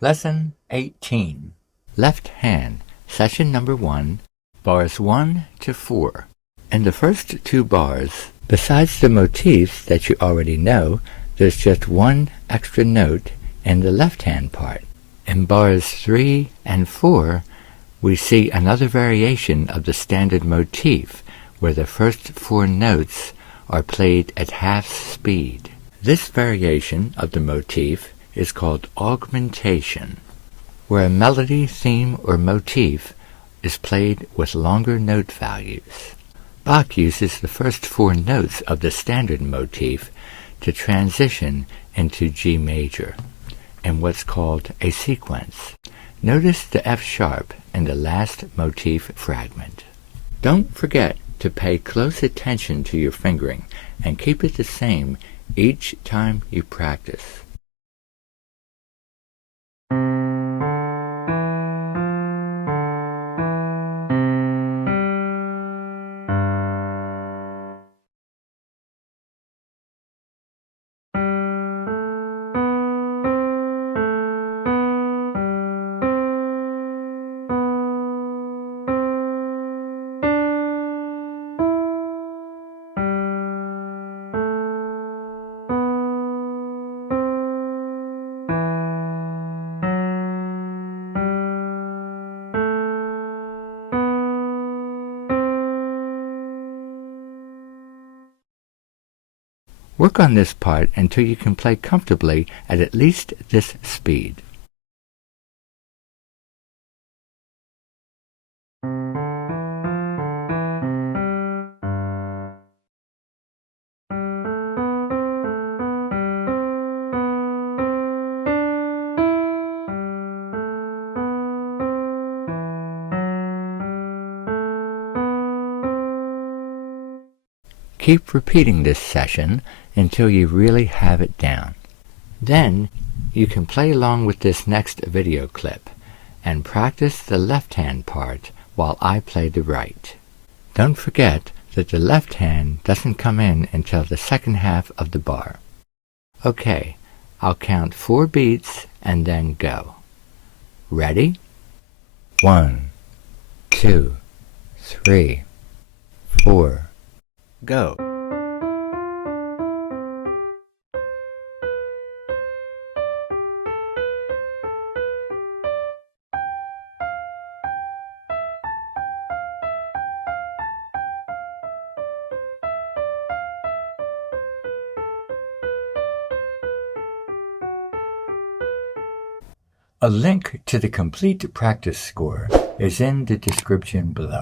Lesson 18. Left hand, session number 1, bars 1 to 4. In the first 2 bars, besides the motifs that you already know, there's just one extra note in the left hand part. In bars 3 and 4, we see another variation of the standard motif, where the first 4 notes are played at half speed. This variation of the motif is called augmentation, where a melody, theme, or motif is played with longer note values. Bach uses the first 4 notes of the standard motif to transition into G major in what's called a sequence. Notice the F sharp in the last motif fragment. Don't forget to pay close attention to your fingering and keep it the same each time you practice. Work on this part until you can play comfortably at least this speed. Keep repeating this session until you really have it down. Then you can play along with this next video clip and practice the left hand part while I play the right. Don't forget that the left hand doesn't come in until the second half of the bar. Okay, I'll count 4 beats and then go. Ready? 1, 2, 3, 4. Go. A link to the complete practice score is in the description below.